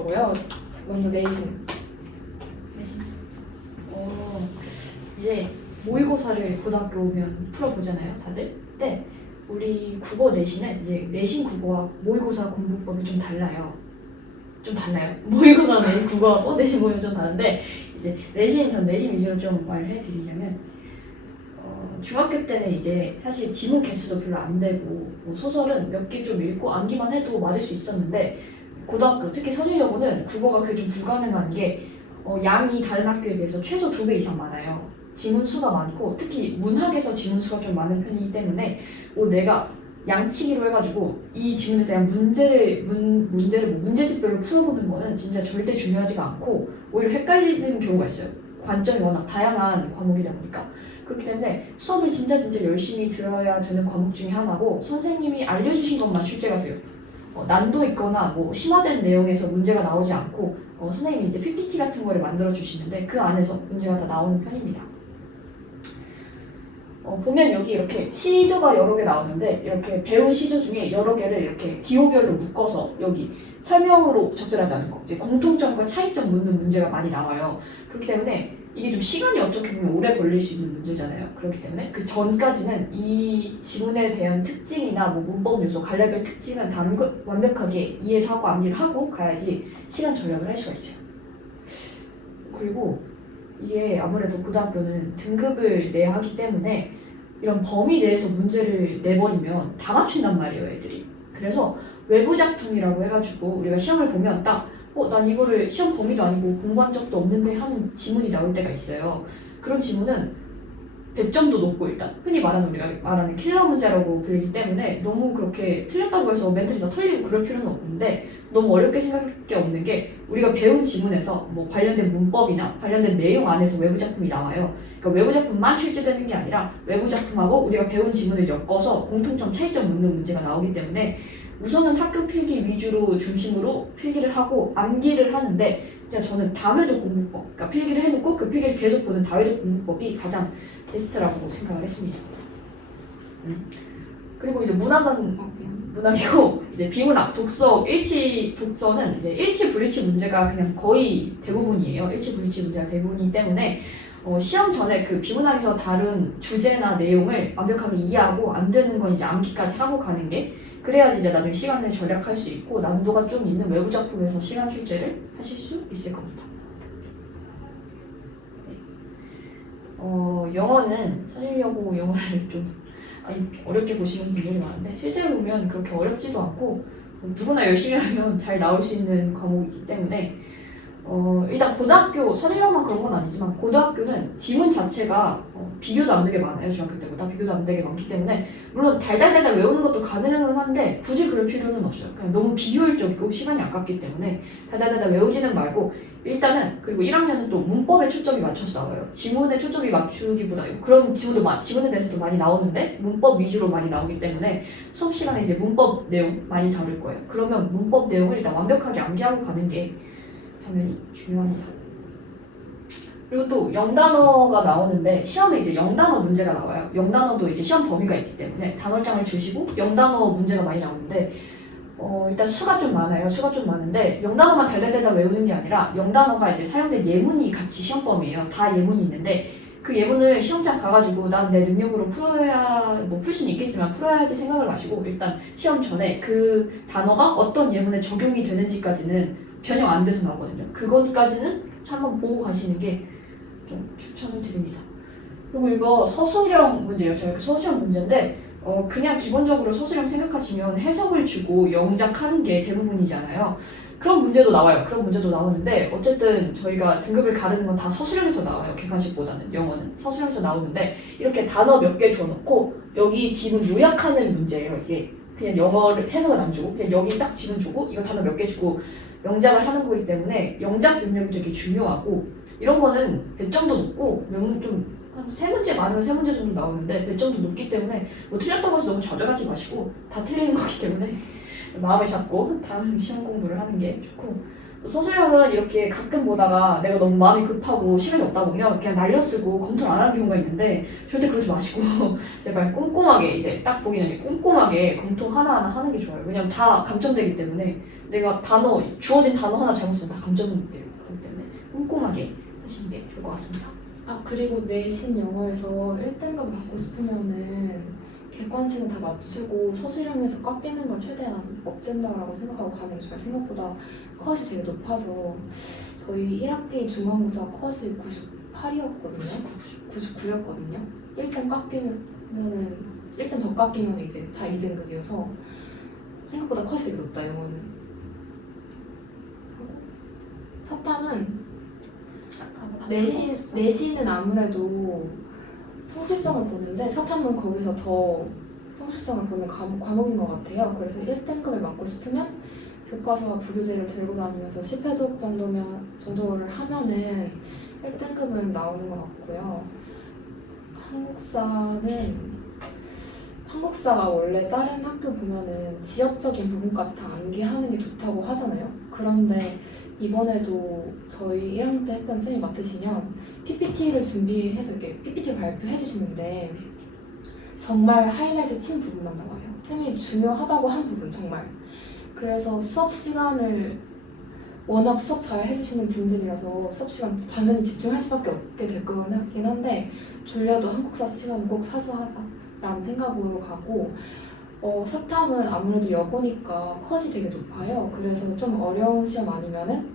거고요. 먼저 내신. 이제 모의고사를 고등학교 오면 풀어보잖아요, 다들. 근데 우리 국어 내신은 이제 내신 국어와 모의고사 공부법이 좀 달라요. 모의고사는 국어, 내신 모의고사 좀 다른데 이제 전 내신 위주로 좀 말을 해드리자면 중학교 때는 이제 사실 지문 개수도 별로 안 되고 뭐 소설은 몇 개 좀 읽고 암기만 해도 맞을 수 있었는데 고등학교 특히 선일여고는 국어가 그게 좀 불가능한 게 양이 다른 학교에 비해서 최소 2배 이상 많아요. 지문 수가 많고 특히 문학에서 지문 수가 좀 많은 편이기 때문에 내가 양치기로 해가지고 이 지문에 대한 문제를 문제집별로 풀어보는 거는 진짜 절대 중요하지가 않고 오히려 헷갈리는 경우가 있어요. 관점이 워낙 다양한 과목이다 보니까. 그렇기 때문에 수업을 진짜 열심히 들어야 되는 과목 중에 하나고 선생님이 알려주신 것만 출제가 돼요. 난도 있거나 뭐 심화된 내용에서 문제가 나오지 않고 선생님이 이제 PPT 같은 거를 만들어 주시는데 그 안에서 문제가 다 나오는 편입니다. 보면 여기 이렇게 시조가 여러 개 나오는데 이렇게 배운 시조 중에 여러 개를 이렇게 기호별로 묶어서 여기 설명으로 적절하지 않은 거 이제 공통점과 차이점 묻는 문제가 많이 나와요. 그렇기 때문에 이게 좀 시간이 어떻게 보면 오래 걸릴 수 있는 문제잖아요. 그렇기 때문에 그 전까지는 이 지문에 대한 특징이나 뭐 문법 요소, 갈래별 특징은 다른 것 완벽하게 이해를 하고 암기를 하고 가야지 시간 절약을 할 수가 있어요. 그리고 이게 아무래도 고등학교는 등급을 내야 하기 때문에 이런 범위 내에서 문제를 내버리면 다 맞춘단 말이에요, 애들이. 그래서 외부 작품이라고 해가지고 우리가 시험을 보면 딱 난 이거를 시험 범위도 아니고 공부한 적도 없는데 하는 지문이 나올 때가 있어요. 그런 지문은 100점도 높고 일단 흔히 우리가 말하는 킬러 문제라고 불리기 때문에 너무 그렇게 틀렸다고 해서 멘탈이 다 털리고 그럴 필요는 없는데 너무 어렵게 생각할 게 없는 게 우리가 배운 지문에서 뭐 관련된 문법이나 관련된 내용 안에서 외부 작품이 나와요. 그러니까 외부 작품만 출제되는 게 아니라 외부 작품하고 우리가 배운 지문을 엮어서 공통점, 차이점 묻는 문제가 나오기 때문에 우선은 학교 필기 위주로 중심으로 필기를 하고 암기를 하는데 진짜 저는 다회도 공부법, 그러니까 필기를 해놓고 그 필기를 계속 보는 다회도 공부법이 가장 베스트라고 생각을 했습니다. 그리고 이제 문학이고 이제 비문학, 독서, 독서는 이제 일치, 불일치 문제가 그냥 거의 대부분이에요. 일치, 불일치 문제가 대부분이기 때문에 시험 전에 그 비문학에서 다룬 주제나 내용을 완벽하게 이해하고 안 되는 건 이제 암기까지 하고 가는 게 그래야지 이제 나중에 시간을 절약할 수 있고 난도가 좀 있는 외부 작품에서 시간 출제를 하실 수 있을 겁니다. 영어는 선일여고 영어를 좀 어렵게 보시는 분들이 많은데 실제로 보면 그렇게 어렵지도 않고 누구나 열심히 하면 잘 나올 수 있는 과목이기 때문에 일단 고등학교, 선일여고만 그런 건 아니지만 고등학교는 지문 자체가 비교도 안 되게 많아요. 중학교 때보다 비교도 안 되게 많기 때문에 물론 달달달달 외우는 것도 가능은 한데 굳이 그럴 필요는 없어요. 그냥 너무 비효율적이고 시간이 아깝기 때문에 달달달달 외우지는 말고 일단은 그리고 1학년은 또 문법에 초점이 맞춰서 나와요. 지문에 초점이 맞추기보다 그런 지문에 대해서도 많이 나오는데 문법 위주로 많이 나오기 때문에 수업 시간에 이제 문법 내용 많이 다룰 거예요. 그러면 문법 내용을 일단 완벽하게 암기하고 가는 게 당연히 중요합니다. 그리고 또 영단어가 나오는데 시험에 이제 영단어 문제가 나와요. 영단어도 이제 시험 범위가 있기 때문에 단어장을 주시고 영단어 문제가 많이 나오는데 일단 수가 좀 많은데 영단어만 달달달달 외우는 게 아니라 영단어가 이제 사용된 예문이 같이 시험 범위예요. 다 예문이 있는데 그 예문을 시험장 가가지고 난 내 능력으로 풀 수는 있겠지만 풀어야지 생각을 마시고 일단 시험 전에 그 단어가 어떤 예문에 적용이 되는지까지는 변형 안 돼서 나오거든요. 그것까지는 한번 보고 가시는 게 좀 추천을 드립니다. 그리고 이거 서술형 문제예요. 저희 서술형 문제인데 그냥 기본적으로 서술형 생각하시면 해석을 주고 영작하는 게 대부분이잖아요. 그런 문제도 나와요. 그런 문제도 나오는데 어쨌든 저희가 등급을 가르는 건 다 서술형에서 나와요. 객관식보다는 영어는 서술형에서 나오는데 이렇게 단어 몇 개 줘놓고 여기 지문 요약하는 문제예요. 이게 그냥 영어를 해석을 안 주고 그냥 여기 딱 지문 주고 이거 단어 몇 개 주고 영작을 하는 거기 때문에 영작 능력이 되게 중요하고 이런 거는 100점도 높고 좀 한 3문제 많으면 3문제 정도 나오는데 100점도 높기 때문에 뭐 틀렸다고 해서 너무 좌절하지 마시고 다 틀리는 거기 때문에 마음을 잡고 다음 시험 공부를 하는 게 좋고 서술형은 이렇게 가끔 보다가 내가 너무 마음이 급하고 시간이 없다 보면 그냥 날려쓰고 검토를 안 하는 경우가 있는데 절대 그러지 마시고 제발 꼼꼼하게 이제 딱 보기는 꼼꼼하게 검토 하나하나 하는 게 좋아요. 왜냐면 다 감점되기 때문에 내가 주어진 단어 하나 잘못 쓰면 다 감점되기 때문에 꼼꼼하게 하시는 게 좋을 것 같습니다. 그리고 내신 영어에서 1등급 받고 싶으면은 객관식은 다 맞추고 서술형에서 깎이는 걸 최대한 없앤다라고 생각하고 가는 게 좋아요. 생각보다 컷이 되게 높아서 저희 1학기 중간고사 컷이 98이었거든요. 99였거든요. 1점 깎이면은 1점 더 깎이면 이제 다 2등급이어서 생각보다 컷이 되게 높다 영어는. 사탐은 내신은 아무래도 성실성을 보는데 사탐은 거기서 더 성실성을 보는 과목인 것 같아요. 그래서 1등급을 맞고 싶으면 교과서와 부교재를 들고 다니면서 10회독 정도를 하면은 1등급은 나오는 것 같고요. 한국사가 원래 다른 학교 보면은 지역적인 부분까지 다 암기하는 게 좋다고 하잖아요. 그런데 이번에도 저희 1학년 때 했던 쌤이 맡으시면 PPT를 준비해서 이렇게 PPT를 발표해 주시는데 정말 하이라이트 친 부분만 나와요. 쌤이 중요하다고 한 부분 정말. 그래서 수업 시간을 워낙 수업 잘 해주시는 분들이라서 수업 시간 당연히 집중할 수밖에 없게 될 거긴 한데 졸려도 한국사 시간은 꼭 사수하자라는 생각으로 가고 사탐은 아무래도 여고니까 컷이 되게 높아요. 그래서 좀 어려운 시험 아니면은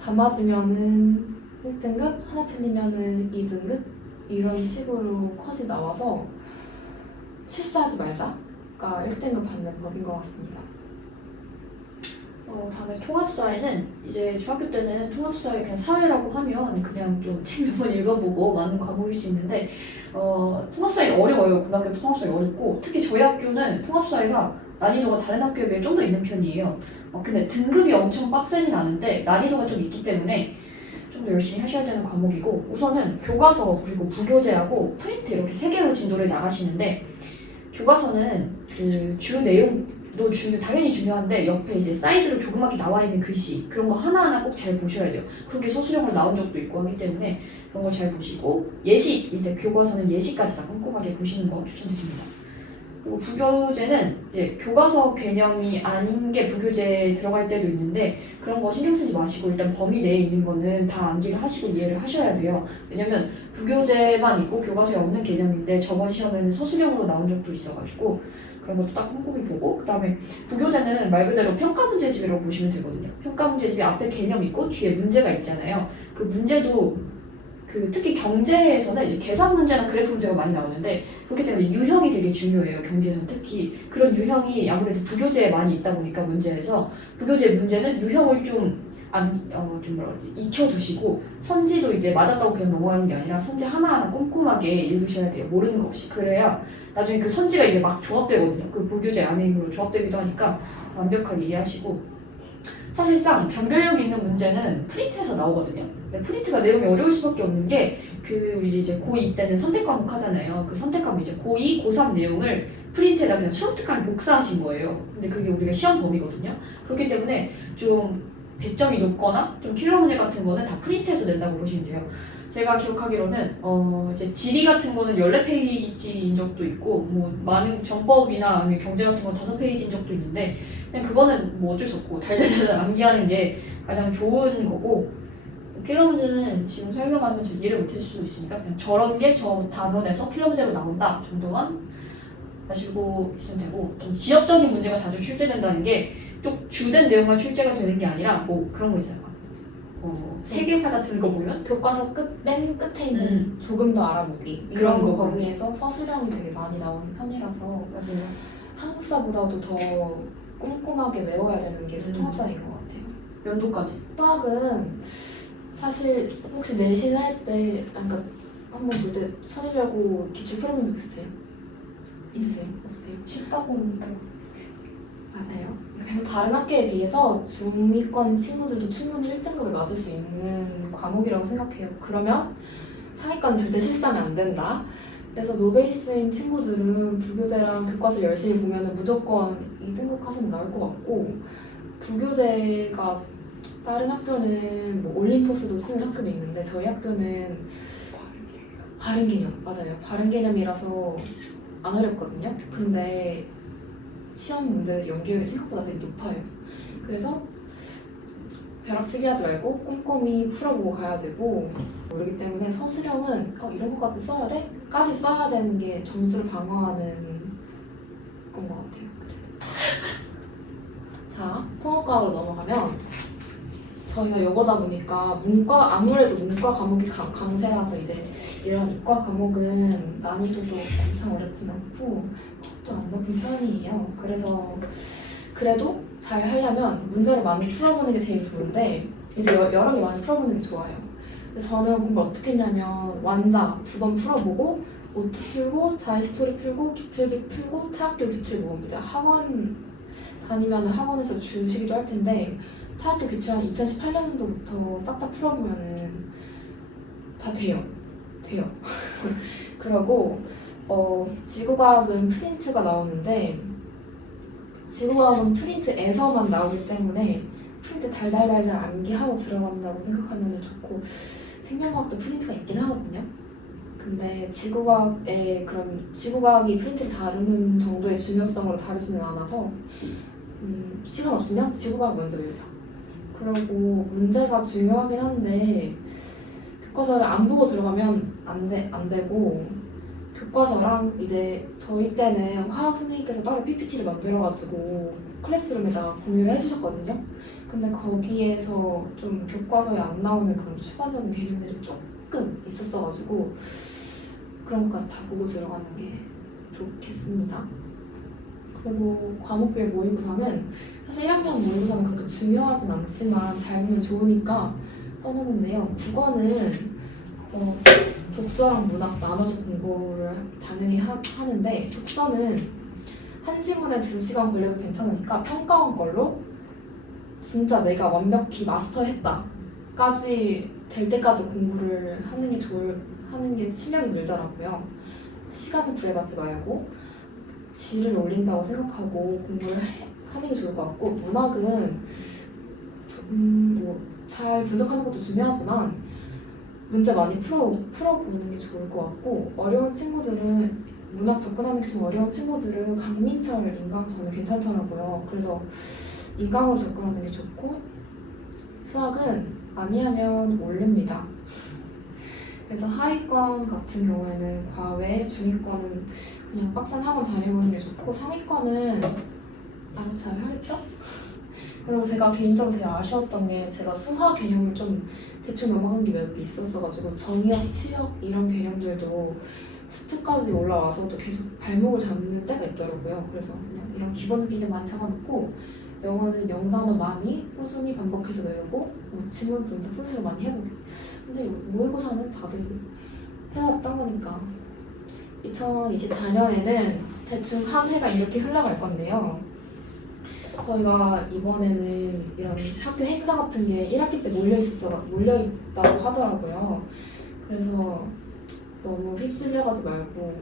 다 맞으면은 1등급, 하나 틀리면은 2등급 이런 식으로 컷이 나와서 실수하지 말자가 1등급 받는 법인 것 같습니다. 다음에 통합사회는 이제 중학교 때는 통합사회 그냥 사회라고 하면 그냥 좀 책 몇 번 읽어보고 많은 과목일 수 있는데 통합사회 어려워요. 고등학교 통합사회 어렵고 특히 저희 학교는 통합사회가 난이도가 다른 학교에 비해 좀 더 있는 편이에요. 근데 등급이 엄청 빡세진 않은데 난이도가 좀 있기 때문에 좀 더 열심히 하셔야 되는 과목이고 우선은 교과서 그리고 부교재하고 프린트 이렇게 3개로 진도를 나가시는데 교과서는 그 주 내용도 당연히 중요한데 옆에 이제 사이드로 조그맣게 나와 있는 글씨 그런 거 하나하나 꼭 잘 보셔야 돼요. 그렇게 서술형으로 나온 적도 있고 하기 때문에 그런 거 잘 보시고 예시 밑에 교과서는 예시까지 다 꼼꼼하게 보시는 거 추천드립니다. 그리고 부교재는 이제 교과서 개념이 아닌 게 부교재에 들어갈 때도 있는데 그런 거 신경 쓰지 마시고 일단 범위 내에 있는 거는 다 암기를 하시고 이해를 하셔야 돼요. 왜냐면 부교재만 있고 교과서에 없는 개념인데 저번 시험에는 서술형으로 나온 적도 있어가지고 그런 것도 딱 꼼꼼히 보고 그 다음에 부교재는 말 그대로 평가 문제집이라고 보시면 되거든요. 평가 문제집이 앞에 개념 있고 뒤에 문제가 있잖아요. 그 문제도 특히 경제에서는 이제 계산 문제나 그래프 문제가 많이 나오는데 그렇기 때문에 유형이 되게 중요해요. 경제에서는 특히 그런 유형이 아무래도 부교재에 많이 있다 보니까 문제에서 부교재 문제는 유형을 좀 익혀두시고 선지도 이제 맞았다고 그냥 넘어가는 게 아니라 선지 하나하나 꼼꼼하게 읽으셔야 돼요. 모르는 거 없이. 그래야 나중에 그 선지가 이제 막 조합되거든요. 그 부교재 안에 있는 걸로 조합되기도 하니까 완벽하게 이해하시고 사실상 변별력 있는 문제는 프린트에서 나오거든요. 근데 프린트가 내용이 어려울 수밖에 없는 게 우리 이제 고2 때는 선택 과목 하잖아요. 그 선택 과목 이제 고2, 고3 내용을 프린트에다 그냥 수업특강을 복사하신 거예요. 근데 그게 우리가 시험 범위거든요. 그렇기 때문에 좀 100점이 높거나 좀 킬러 문제 같은 거는 다 프린트에서 낸다고 보시면 돼요. 제가 기억하기로는 이제 지리 같은 거는 14페이지인 적도 있고 뭐 많은 정법이나 아니면 경제 같은 건 5페이지인 적도 있는데 그냥 그거는 뭐 어쩔 수 없고 달달달 암기하는 게 가장 좋은 거고 킬러 문제는 지금 설명하면 저 이해를 못할 수 있으니까 그냥 저런 게 저 단원에서 킬러 문제로 나온다 정도만 아시고 있으면 되고 좀 지역적인 문제가 자주 출제된다는 게 쭉 주된 내용만 출제가 되는 게 아니라 뭐 그런 거 있잖아요. 세계사 같은 거 보면 교과서 맨 끝에 있는 조금 더 알아보기 그런 거 거기에서 서술형이 되게 많이 나오는 편이라서 맞아요. 한국사보다도 더 꼼꼼하게 외워야 되는 게 통합사인 것 같아요. 연도까지. 수학은 사실 혹시 내신 할 때 그러니까 한번 볼 때 쳐내려고 기출 풀어본 적 있으세요? 있으세요? 없으세요? 쉽다고는 들었어요. 맞아요. 그래서 다른 학교에 비해서 중위권 친구들도 충분히 1등급을 맞을 수 있는 과목이라고 생각해요. 그러면 상위권 절대 실수하면 안 된다. 그래서 노베이스인 친구들은 부교재랑 교과서 열심히 보면 무조건 2등급 카드는 나올 것 같고 부교재가 다른 학교는 뭐 올림포스도 쓰는 학교도 있는데 저희 학교는 바른 개념 맞아요. 바른 개념이라서 안 어렵거든요. 근데 시험 문제 연계율이 생각보다 되게 높아요. 그래서 벼락치기 하지 말고 꼼꼼히 풀어보고 가야 되고 그렇기 때문에 서술형은 이런 것까지 써야 돼? 까지 써야 되는 게 점수를 방어하는 건 것 같아요. 자, 통합과학으로 넘어가면 저희가 영어다 보니까 문과 아무래도 문과 과목이 강세라서 이제 이런 이과 과목은 난이도도 엄청 어렵진 않고 또 안 높은 편이에요. 그래서 그래도 잘 하려면 문제를 많이 풀어보는 게 제일 좋은데 이제 여러 개 많이 풀어보는 게 좋아요. 그래서 저는 공부 어떻게 했냐면 완자 2번 풀어보고 오트 풀고 자이스토리 풀고 규칙이 풀고 타학교 규칙 모음 이제 학원 다니면 학원에서 주시기도 할 텐데 타학교 규칙 한 2018년도부터 싹 다 풀어보면은 다 돼요. 그러고 지구과학은 프린트가 나오는데 지구과학은 프린트에서만 나오기 때문에 프린트 달달달달 암기하고 들어간다고 생각하면 좋고 생명과학도 프린트가 있긴 하거든요. 근데 지구과학의 그런 지구과학이 프린트를 다루는 정도의 중요성으로 다루지는 않아서 시간 없으면 지구과학 먼저 외우자. 그리고 문제가 중요하긴 한데 교과서를 안 보고 들어가면 안 되고 교과서랑 이제 저희 때는 화학 선생님께서 따로 PPT를 만들어가지고 클래스룸에다 공유를 해주셨거든요. 근데 거기에서 좀 교과서에 안 나오는 그런 추가적인 개념들이 조금 있었어가지고 그런 것까지 다 보고 들어가는 게 좋겠습니다. 그리고 과목별 모의고사는 사실 1학년 모의고사는 그렇게 중요하진 않지만 잘 보면 좋으니까 써놓는데요. 국어는 독서랑 문학 나눠서 공부를 당연히 하는데 독서는 1시간에 2시간 걸려도 괜찮으니까 평가원 걸로 진짜 내가 완벽히 마스터했다까지 될 때까지 공부를 하는 게 실력이 늘더라고요. 시간을 구애받지 말고 질을 올린다고 생각하고 공부를 하는 게 좋을 것 같고 문학은 잘 분석하는 것도 중요하지만 문제 많이 풀어보는 게 좋을 것 같고 어려운 친구들은 문학 접근하는 게 좀 어려운 친구들은 강민철 인강 저는 괜찮더라고요. 그래서 인강으로 접근하는 게 좋고 수학은 아니하면 모릅니다. 그래서 하위권 같은 경우에는 과외, 중위권은 그냥 빡센 학원 다녀보는 게 좋고 상위권은 알아서 잘 하겠죠? 그리고 제가 개인적으로 제일 아쉬웠던 게 제가 수학 개념을 좀 대충 넘어간 게 몇 개 있었어가지고 정의역, 치역 이런 개념들도 수투까지 올라와서도 계속 발목을 잡는 때가 있더라고요. 그래서 그냥 이런 기본 개념 많이 잡아놓고 영어는 영단어 많이 꾸준히 반복해서 외우고 뭐 지문 분석 스스로 많이 해보게. 근데 모의고사는 다들 해왔던 거니까 2024년에는 대충 한 해가 이렇게 흘러갈 건데요. 저희가 이번에는 이런 학교 행사 같은 게 1학기 때 몰려있다고 하더라고요. 그래서 너무 휩쓸려가지 말고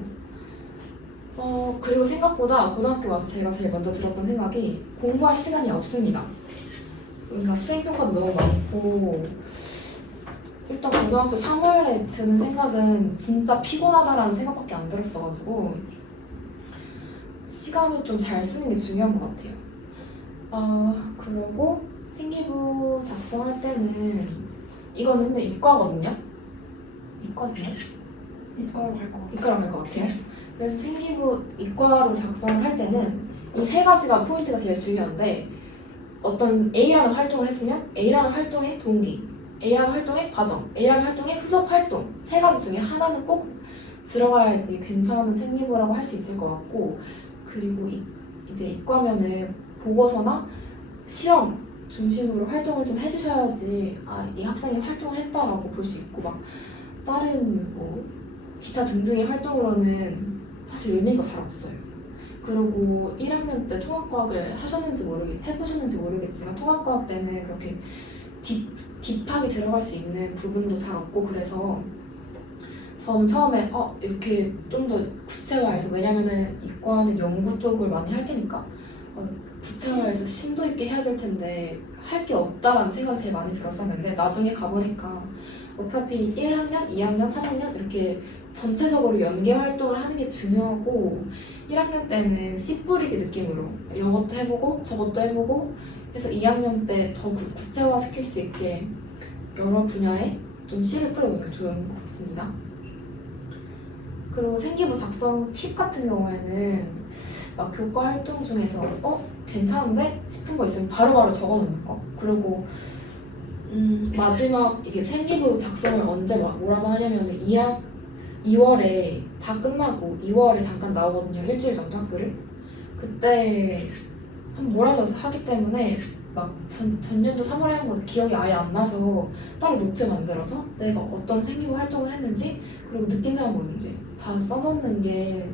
그리고 생각보다 고등학교 와서 제가 제일 먼저 들었던 생각이 공부할 시간이 없습니다. 그러니까 수행평가도 너무 많고 일단 고등학교 3월에 드는 생각은 진짜 피곤하다라는 생각밖에 안 들었어가지고 시간을 좀 잘 쓰는 게 중요한 것 같아요. 그러고 생기부 작성할 때는 이거는 근데 이과거든요? 이과로 갈 것 같아요. 그래서 생기부 이과로 작성을 할 때는 이 세 가지가 포인트가 제일 중요한데 어떤 A라는 활동을 했으면 A라는 활동의 동기, A라는 활동의 과정, A라는 활동의 후속 활동 세 가지 중에 하나는 꼭 들어가야지 괜찮은 생기부라고 할 수 있을 것 같고 그리고 이제 이과면은 보고서나 시험 중심으로 활동을 좀 해주셔야지 이 학생이 활동을 했다라고 볼 수 있고 막 다른 뭐 기타 등등의 활동으로는 사실 의미가 잘 없어요. 그리고 1학년 때 통합과학을 해보셨는지 모르겠지만 통합과학 때는 그렇게 딥하게 들어갈 수 있는 부분도 잘 없고 그래서 저는 처음에 이렇게 좀 더 구체화해서 왜냐면은 이과는 연구 쪽을 많이 할 테니까 구체화해서 심도 있게 해야 될 텐데 할 게 없다라는 생각이 제일 많이 들었었는데 나중에 가보니까 어차피 1학년, 2학년, 3학년 이렇게 전체적으로 연계 활동을 하는 게 중요하고 1학년 때는 씨 뿌리기 느낌으로 이것도 해보고 저것도 해보고 해서 2학년 때 더 구체화 시킬 수 있게 여러 분야에 좀 씨를 뿌려놓는 게 좋은 것 같습니다. 그리고 생기부 작성 팁 같은 경우에는 막 교과 활동 중에서 괜찮은데 싶은 거 있으면 바로바로 적어놓는 거. 그리고 마지막 이게 생기부 작성을 언제 몰아서 하냐면은 2월에 다 끝나고 2월에 잠깐 나오거든요. 일주일 정도 학교를. 그때 한번 몰아서 하기 때문에 막 전년도 3월에 한 거 기억이 아예 안 나서 따로 노트 만들어서 내가 어떤 생기부 활동을 했는지 그리고 느낀 점은 뭐는지 다 써놓는 게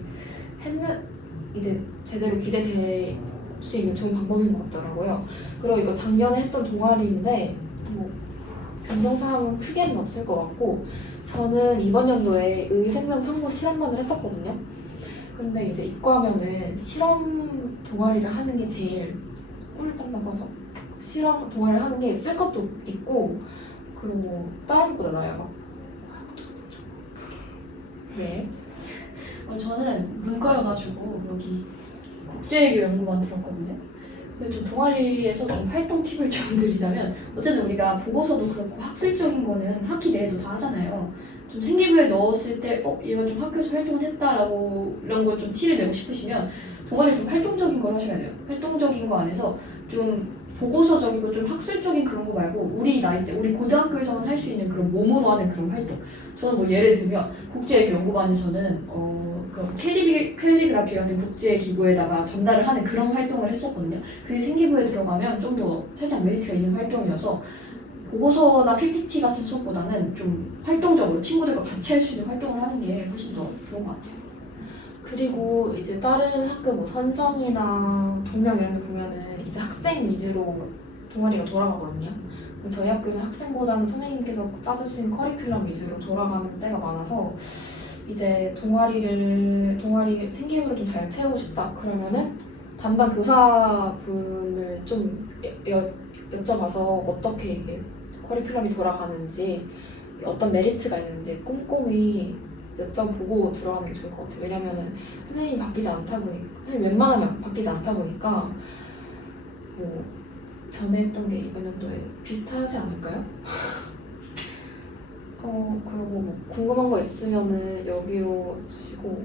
이제 제대로 기대될 수 있는 좋은 방법인 것 같더라고요. 그리고 이거 작년에 했던 동아리인데 뭐 변동사항은 크게는 없을 것 같고 저는 이번 연도에 의생명 탐구 실험만을 했었거든요. 근데 이제 이과면은 실험 동아리를 하는 게 제일 꿀 빤다고 하죠. 실험 동아리를 하는 게 쓸 것도 있고 그리고 다른 것보다 나아요. 네. 저는 문과여가지고 여기 국제외교 연구만 들었거든요. 근데 좀 동아리에서 좀 활동 팁을 좀 드리자면 어쨌든 우리가 보고서도 그렇고 학술적인 거는 학기 내에도 다 하잖아요. 좀 생기부에 넣었을 때 얘가 좀 학교에서 활동을 했다라고 이런 걸 좀 팁을 내고 싶으시면 동아리 좀 활동적인 걸 하셔야 돼요. 활동적인 거 안에서 좀 보고서적이고 좀 학술적인 그런 거 말고 우리 나이 때 우리 고등학교에서만 할 수 있는 그런 몸으로 하는 그런 활동. 저는 뭐 예를 들면 국제외교 연구반에서는 그 캘리그라피 같은 국제 기구에다가 전달을 하는 그런 활동을 했었거든요. 그게 생기부에 들어가면 좀 더 살짝 메리트가 있는 활동이어서 보고서나 PPT 같은 수업보다는 좀 활동적으로 친구들과 같이 할 수 있는 활동을 하는 게 훨씬 더 좋은 것 같아요. 그리고 이제 다른 학교 뭐 선정이나 동명 이런 데 보면은 이제 학생 위주로 동아리가 돌아가거든요. 근데 저희 학교는 학생보다는 선생님께서 짜주신 커리큘럼 위주로 돌아가는 때가 많아서 이제 동아리 생기부를 좀 잘 채우고 싶다 그러면은 담당 교사분을 좀 여쭤봐서 어떻게 이게 커리큘럼이 돌아가는지 어떤 메리트가 있는지 꼼꼼히 여쭤보고 들어가는 게 좋을 것 같아요. 왜냐면은 선생님이 바뀌지 않다 보니까 선생님 웬만하면 바뀌지 않다 보니까 뭐 전에 했던 게 이번 연도에 비슷하지 않을까요? 그리고 뭐 궁금한 거 있으면은 여기로 주시고